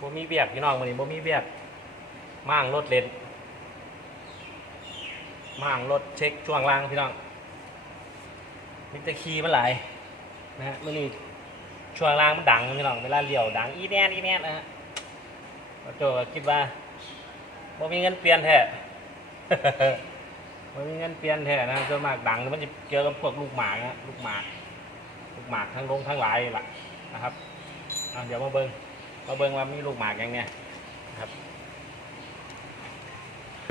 บ่มีเบียกพี่น้องมื้อนี้บ่มีเบียกม่างรถเล่นม่างรถเช็คช่วงล่างพี่น้องมิตรคีมันหลายนะฮะมื้อนี้ช่วงล่างมันดังพี่น้องเวลาเลี้ยวดังอีแน่นอีแน่นนะฮะพ่อโจก็คิดว่าบ่มีเงินเปลี่ยนแท้บ่มีเงินเปลี่ยนแท้นะส่วนมากดังมันจะเจอกับพวกลูกหมากนะลูกหมากลูกหมากทั้งลงทั้งหลายล่ะนะครับเดี๋ยวมาเบิง มาเบิงว่ามีลูกหมากยังเนี่ยครับ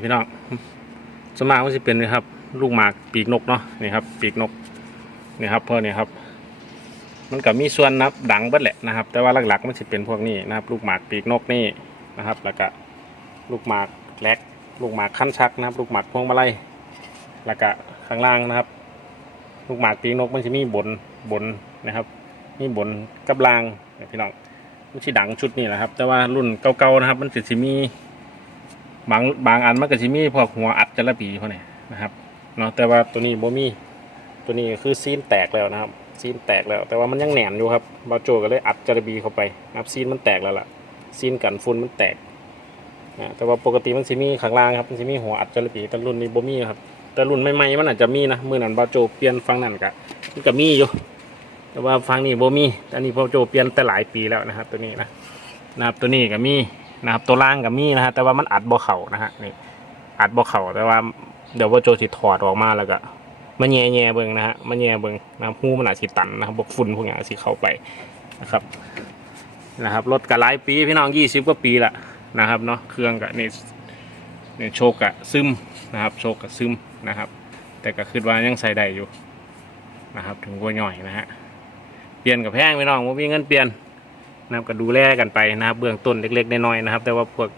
พี่น้องสมากมันจะเป็นนะครับ ลูกหมากปีกนกเนาะนี่ครับ ปีกนกนี่ครับเพื่อนนี่ครับ มันก็มีส่วนนับดังเบิดแหละนะครับ แต่ว่าหลักๆมันจะเป็นพวกนี้นะครับ ลูกหมากปีกนกนี่นะครับ แล้วก็ลูกหมากแลกลูกหมากขั้นชักนะครับ ลูกหมากพวงมาลัยแล้วก็ข้างล่างนะครับ ลูกหมากปีกนกมันจะมีบนบนนะครับ มีบนกับล่างพี่น้อง มันสิดังชุดนี้แหละครับ แต่ว่ารุ่นเก่าๆนะครับ มันจะสิมีบางบางอันมันก็สิมีพวกหัวอัดจระปีพวกนี้นะครับเนาะแต่ว่าตัวนี้บ่มีตัวนี้คือซีนแตกแล้วนะครับ ซีนแตกแล้ว แต่ว่ามันยังแหนนอยู่ครับบาโจก็เลยอัดจระบีเข้าไปนะครับซีนมันแตกแล้วล่ะซีนกันฝุ่นมันแตกนะแต่ว่าปกติมันสิมีข้างล่างครับมันสิมีหัวอัดจระบีแต่รุ่นนี้บ่มีครับแต่รุ่นใหม่ๆมันอาจจะมีนะมือนันบาโจเปลี่ยนฟังนั่นกะมันก็มีอยู่ แต่ว่าฟังนี่โบมีอันนี้บาโจเปลี่ยนแต่หลายปีแล้วนะครับ ตัวนี้นะนะครับตัวนี้ก็มีนะครับตัวล่างก็มีนะฮะแต่ว่ามันอัดบ่เข่านะฮะนี่อัดบ่เข่าแต่ว่าเดี๋ยวบาโจสิถอดออกมาแล้วก็มาแง่แง่เบิ่งนะฮะมาแง่เบิ่งนะครับหูมันอาจสิตันนะครับพวกฝุ่นพวกนี้อาจสิเข้าไปนะครับนะครับรถก็หลายปีพี่น้องยี่สิบกว่าปีละนะครับเนาะเครื่องกับนี่นี่โชคกะซึมนะครับ โชคกะซึมนะครับ แต่ก็คิดว่ายังใส่ได้อยู่นะครับ ถึงวัวหน่อยนะฮะ เปลี่ยนกับแพงพี่น้องว่ามีเงินเปลี่ยนนะครับก็ดูแลกันไปนะครับเบื้องต้นเล็กๆน้อยๆนะครับ แต่ว่าพวก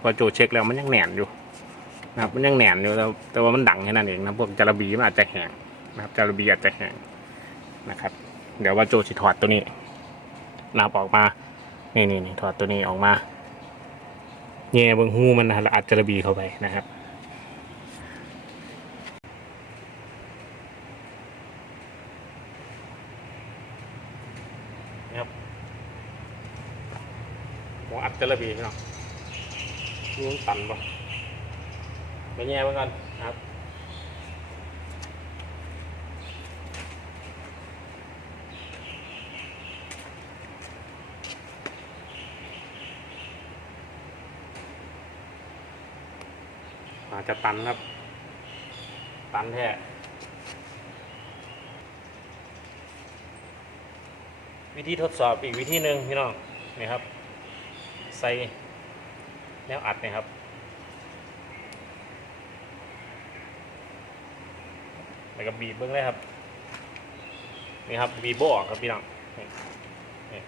พอโจเช็คแล้วมันยังแหนนอยู่นะครับมันยังแหนนอยู่แต่แต่ว่ามันดังแค่นั้นเองนะพวกจารบีมันอาจจะแห้งนะครับจารบีอาจจะแห้งนะครับ เดี๋ยวว่าโจสิถอดตัวนี้นะครับออกมานี่นี่นี่ถอดตัวนี้ออกมาแง่เบื้องหูมันนะฮะแล้วอัดจารบีเข้าไปนะครับ หัวอัดจระบีพี่น้องดูมันตันปะไปแย่มาก่อนนครับอาจจะตันครับ ตันแท้วิธีทดสอบอีกวิธีหนึ่งพี่น้องนี่ครับ ใส่แนวอัดนะครับ แล้วก็บีบเบื้องเลยครับ นี่ครับบีบโบออกครับพี่น้องนี่นี่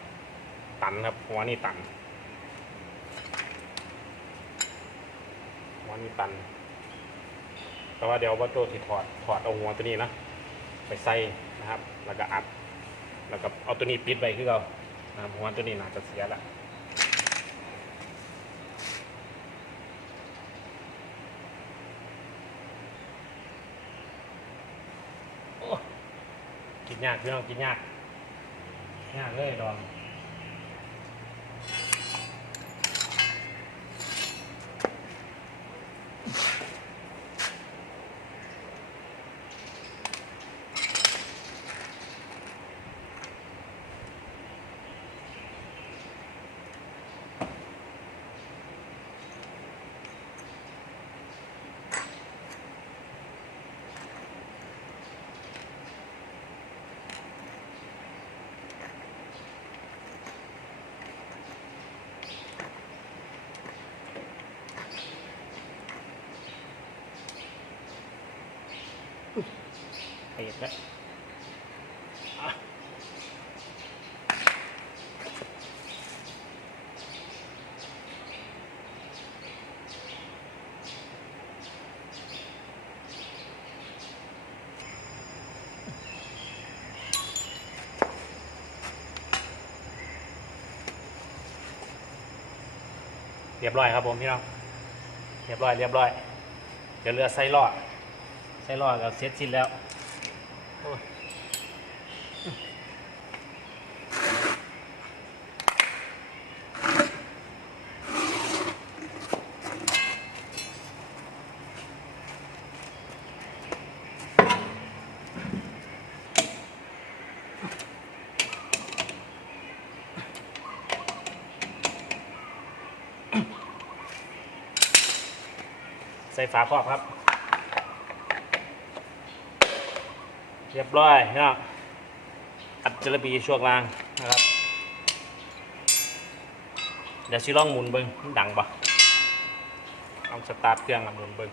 ตันครับหัวนี่ตันหัวนี่ตัน แต่ว่าเดี๋ยววัตโจที่ถอดถอดเอาหัวตัวนี้นะ ไปใส่นะครับ แล้วก็อัด แล้วก็เอาตัวนี้ปิดไว้คือเรานะครับหัวตัวนี้น่าจะเสียละ กินยากพี่น้องกินยากยากเลยดอง เผ็ดแล้วอะเรียบร้อยครับผมพี่น้อง เรียบร้อย เรียบร้อย เดี๋ยวเรือไส้รอด ส่ล้อกับเสร็จสิ้นแล้วใส่ฝาครอบครับ เรียบร้อยพี่น้องอัดจระบีช่วงล่างนะครับเดี๋ยวชิลองหมุนเบิ้งดังปะลองสตาร์ทเครื่องหมุนเบิ้ง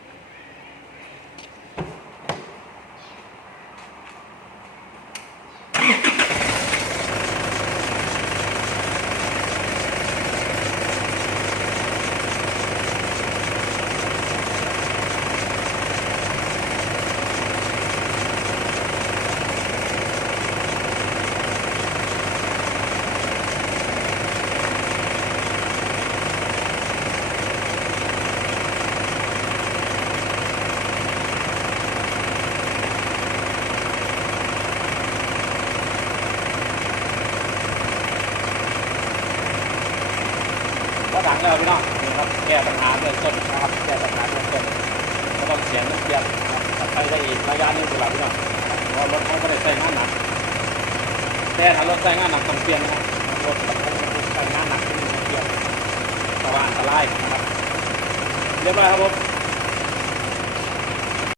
ก็ดังแล้วพี่น้องนี่ครับแก้ปัญหาเรื่องต้นนะครับแก้ปัญหาเรื่องต้นก็ต้องเสียงน้ำเปียงไปได้อีกระยะนึงคือหลับพี่น้องเพราะรถเขาก็ได้ใช้งานหนักแต่ถ้ารถใช้งานหนักต้องเปลี่ยนนะรถใช้งานหนักต้องเปลี่ยนเพราะว่าอันตรายนะครับเรียบร้อยครับผม